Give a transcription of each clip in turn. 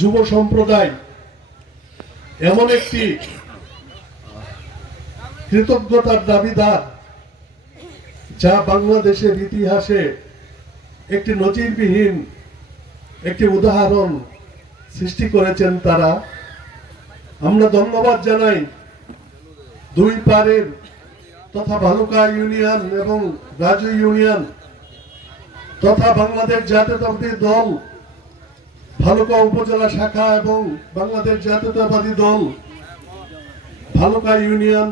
যুব সম্প্রদায় এমন একটি কৃতজ্ঞতার দাবিদার, যা বাংলাদেশের ইতিহাসে একটি নজিরবিহীন একটি উদাহরণ সৃষ্টি করেছেন তারা। আমরা ধন্যবাদ জানাই দুই পাড়ের তথা ভালুকা ইউনিয়ন এবং রাজু ইউনিয়ন তথা বাংলাদেশ জাতীয়তাবাদী দল ভালুকা উপজেলা শাখা এবং বাংলাদেশ জাতীয়তাবাদী দল ভালুকা ইউনিয়ন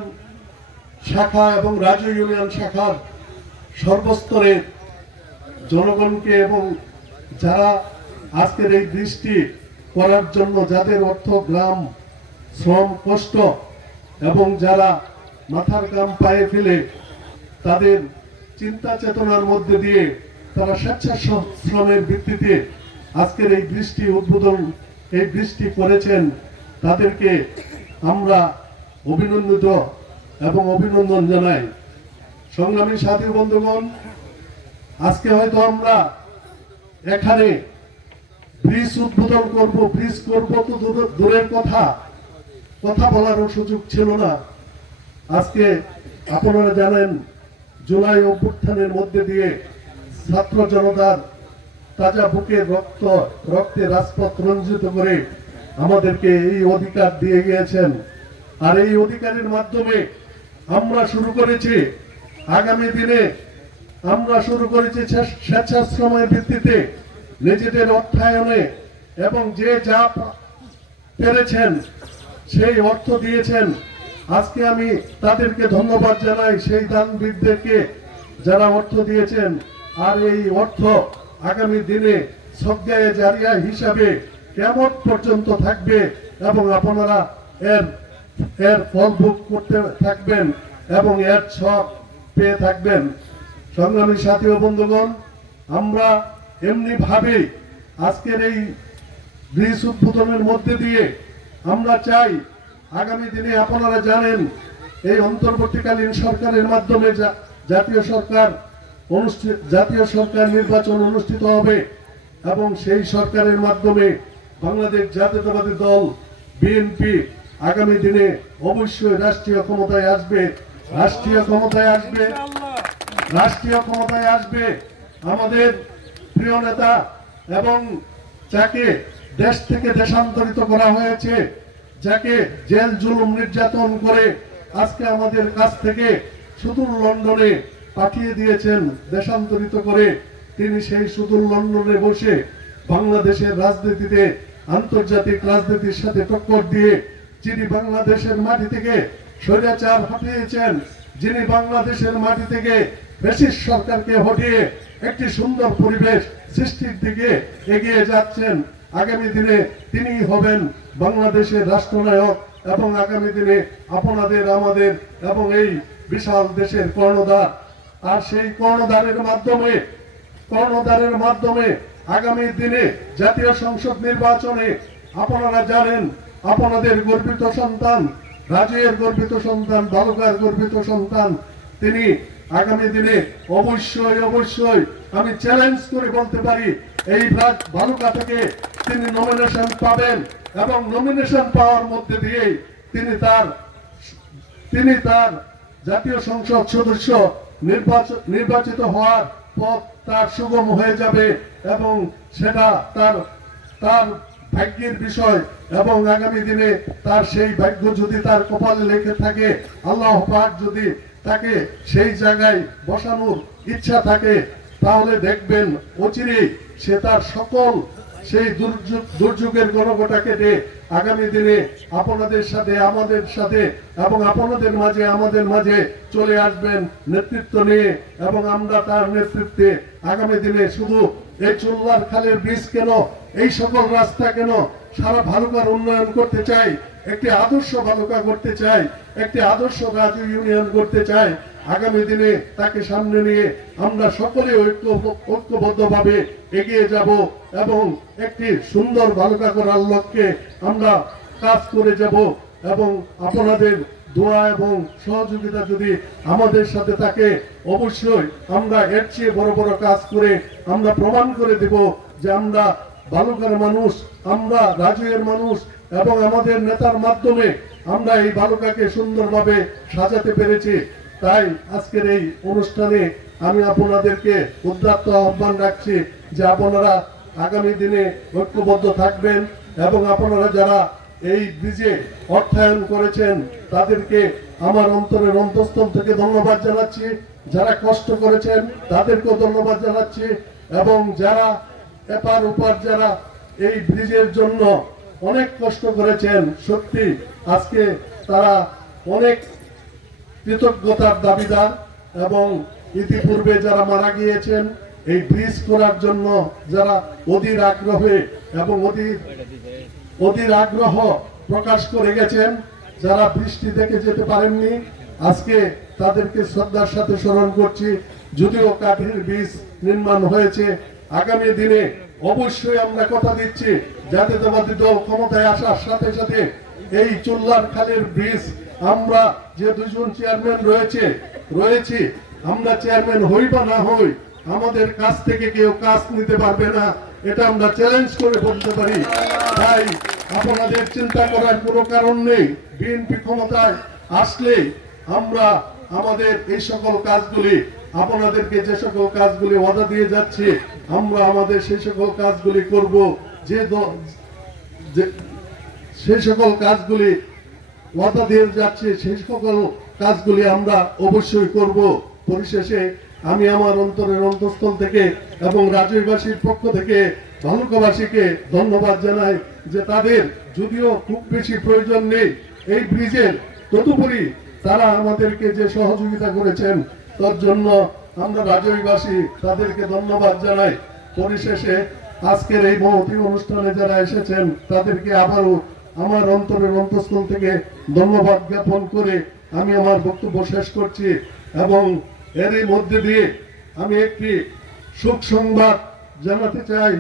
শাখা এবং রাজু ইউনিয়ন শাখার সর্বস্তরের জনগণকে এবং যারা আজকের এই বৃষ্টি করার জন্য যাদের অর্থ গ্রাম শ্রম কষ্ট এবং যারা মাথার ঘাম পায়ে ফেলে তাদের চিন্তা চেতনার মধ্যে দিয়ে তারা স্বেচ্ছাশ্রমের ভিত্তিতে আজকের এই বৃষ্টি উদ্বোধন এই বৃষ্টি করেছেন, তাদেরকে আমরা অভিনন্দিত এবং অভিনন্দন জানাই। সংগ্রামী সাথী বন্ধুগণ, আজকে হয়তো আমরা এখানে ব্রিজ উদ্বোধন করব, ব্রিজ করব তো দূরের কথা বলারও সুযোগ ছিল না। আজকে আপনারা জানেন জুলাই অভ্যুত্থানের মধ্যে দিয়ে ছাত্র জনতার তাজা বুকের রক্তে রাজপথ রঞ্জিত করে আমাদেরকে এই অধিকার দিয়ে গিয়েছেন। আর এই অধিকারের মাধ্যমে আমরা শুরু করেছি আগামী দিনে আমরা শুরু করেছি স্বেচ্ছাশ্রমের ভিত্তিতে নিজেদের অর্থায়নে এবং যে যা পেরেছেন সেই অর্থ দিয়েছেন। আজকে আমি তাদেরকে ধন্যবাদ জানাই, সেই দানবীরদেরকে যারা অর্থ দিয়েছেন। আর এই অর্থ আগামী দিনে সদকায়ে জারিয়া হিসাবে কিয়ামত পর্যন্ত থাকবে এবং আপনারা এর ফল ভোগ করতে থাকবেন এবং এর সব পেয়ে থাকবেন। সংগ্রামী সাথী ও বন্ধুগণ, আমরা এমনি ভাবে আজকের এই ব্রিজ উদ্বোধনের মধ্যে দিয়ে আমরা চাই আগামী দিনে আপনারা জানেন এই অন্তর্বর্তীকালীন সরকারের মাধ্যমে জাতীয় সরকার নির্বাচন অনুষ্ঠিত হবে এবং সেই সরকারের মাধ্যমে বাংলাদেশ জাতীয়তাবাদী দল বিএনপি আগামী দিনে অবশ্যই রাষ্ট্রীয় ক্ষমতায় আসবে। আমাদের প্রিয় নেতা এবং যাকে দেশ থেকে দেশান্তরিত করা হয়েছে, যাকে জেল জুলুম নির্যাতন করে আজকে আমাদের কাছ থেকে সুদূর লন্ডনে পাঠিয়ে দিয়েছেন দেশান্তরিত করে, তিনি সেই সুদূর লন্ডনে বসে বাংলাদেশের রাজনীতিতে আন্তর্জাতিক রাজনীতির সাথে টক্কর দিয়ে যিনি বাংলাদেশের মাটি থেকে স্বৈরাচার হটিয়েছেন, যিনি বাংলাদেশের মাটি থেকে ফ্যাসিস্ট সরকারকে হটিয়ে একটি সুন্দর পরিবেশ সৃষ্টির দিকে এগিয়ে যাচ্ছেন, আগামী দিনে তিনি হবেন বাংলাদেশের রাষ্ট্রনায়ক এবং আগামী দিনে আপনাদের আমাদের এবং এই বিশাল দেশের কর্ণধার। আর সেই কর্ণধারের মাধ্যমে আগামী দিনে জাতীয় সংসদ নির্বাচনে আপনারা জানেন আপনাদের গর্বিত সন্তান, রাজের গর্বিত সন্তান, ভালুকার গর্বিত সন্তান, তিনি আগামী দিনে অবশ্যই আমি চ্যালেঞ্জ করে বলতে পারি এই ভালুকা থেকে তিনি নমিনেশন পাবেন এবং নমিনেশন পাওয়ার মধ্যে দিয়ে তিনি তার জাতীয় সংসদ সদস্য নির্বাচিত হওয়ার পথ তার সুগম হয়ে যাবে এবং সেটা তার ভাগ্যের বিষয় এবং আগামী দিনে তার সেই ভাগ্য যদি তার কপালে লেখে থাকে, আল্লাহ পাক যদি তাকে সেই জায়গায় বসানোর ইচ্ছা থাকে, তাহলে দেখবেন অচিরেই সে তার সকল সেই দুর্যোগের গণগোটা কেটে আগামী দিনে আপনাদের সাথে আমাদের সাথে এবং আপনাদের মাঝে আমাদের মাঝে চলে আসবেন নেতৃত্ব নিয়ে এবং আমরা তার নেতৃত্বে আগামী দিনে শুধু এই চুল্লার খালের ব্রিজ কেন, এই সকল রাস্তা কেন, সারা ভালুকার উন্নয়ন করতে চাই, একটি আদর্শ ভালুকা করতে চাই, একটি আদর্শ রাজু ইউনিয়ন করতে চাই। আগামী দিনে তাকে সামনে নিয়ে আমরা সকলে ঐক্যবদ্ধভাবে এগিয়ে যাব এবং একটি সুন্দর ভালুকা করার লক্ষ্যে আমরা কাজ করে যাব এবং আপনাদের দোয়া এবং সহযোগিতা যদি আমাদের সাথে থাকে, অবশ্যই আমরা এর চেয়ে বড় বড় কাজ করে আমরা প্রমাণ করে দেব যে আমরা বালুকার মানুষ, আমরা রাজুয়ের মানুষ এবং আমাদের নেতার মাধ্যমে আমরা এই বালুকাকে সুন্দরভাবে সাজাতে পেরেছি। তাই আজকের এই অনুষ্ঠানে আমি আপনাদেরকে উদাত্ত আহ্বান রাখছি যে আপনারা আগামী দিনে ঐক্যবদ্ধ থাকবেন এবং আপনারা যারা এই ব্রিজে অর্থায়ন করেছেন তাদেরকে আমার অন্তরের অন্তঃস্থল থেকে ধন্যবাদ জানাচ্ছি। যারা কষ্ট করেছেন তাদেরকেও ধন্যবাদ জানাচ্ছি এবং যারা এপার ওপার যারা এই ব্রিজের জন্য অনেক কষ্ট করেছেন, সত্যি আজকে তারা অনেক কৃতজ্ঞতার দাবিদার। এবং ইতিপূর্বে যারা মারা গিয়েছেন এই ব্রিজ করার জন্য যারা অধীর আগ্রহে এবং অধীর আগ্রহ প্রকাশ করে গেছেন, যারা বৃষ্টি দেখে যেতে পারেননি, আজকে তাদেরকে শ্রদ্ধার সাথে স্মরণ করছি। যদিও কাঠের ব্রিজ নির্মাণ হয়েছে, আগামী দিনে অবশ্যই আমরা কথা দিচ্ছি জাতীয়তাবাদী দল ক্ষমতায় আসার সাথে সাথে এই চুল্লার খালের ব্রিজ আমরা যে দুজন চেয়ারম্যান রয়েছি আমরা চেয়ারম্যান হই বা না হই, আমাদের কাছ থেকে কেউ কাজ নিতে পারবে না, এটা আমরা চ্যালেঞ্জ করে বলতে পারি। তাই আপনাদের চিন্তা করার কোনো কারণ নেই। বিএনপি ক্ষমতায় আসলে আমরা আমাদের এই সকল কাজগুলি, আপনাদেরকে যে সকল কাজগুলি ওয়াদা দিয়ে যাচ্ছি, আমরা আমাদের সেই সকল কাজগুলি করব। সেই সকল কাজগুলি ওয়াদা দিয়ে যাচ্ছে, সেই সকল কাজগুলি আমরা অবশ্যই করব। পরিশেষে আমি আমার অন্তরের অন্তঃস্থল থেকে এবং রাজৈবাসীর পক্ষ থেকে ভালুকাবাসীকে ধন্যবাদ জানাই যে তাদের যদিও খুব বেশি প্রয়োজন নেই এই ব্রিজের, তদুপরি তারা আমাদেরকে যে সহযোগিতা করেছেন তার জন্য আমরা রাজৈবাসী তাদেরকে ধন্যবাদ জানাই। পরিশেষে আজকের এই মহতী অনুষ্ঠানে যারা এসেছেন তাদেরকে আবারও আমার অন্তরের অন্তঃস্থল থেকে ধন্যবাদ জ্ঞাপন করে আমি আমার বক্তব্য শেষ করছি। এবং এরই মধ্যে দিয়ে আমি একটি সুখ সংবাদ জানাতে চাই।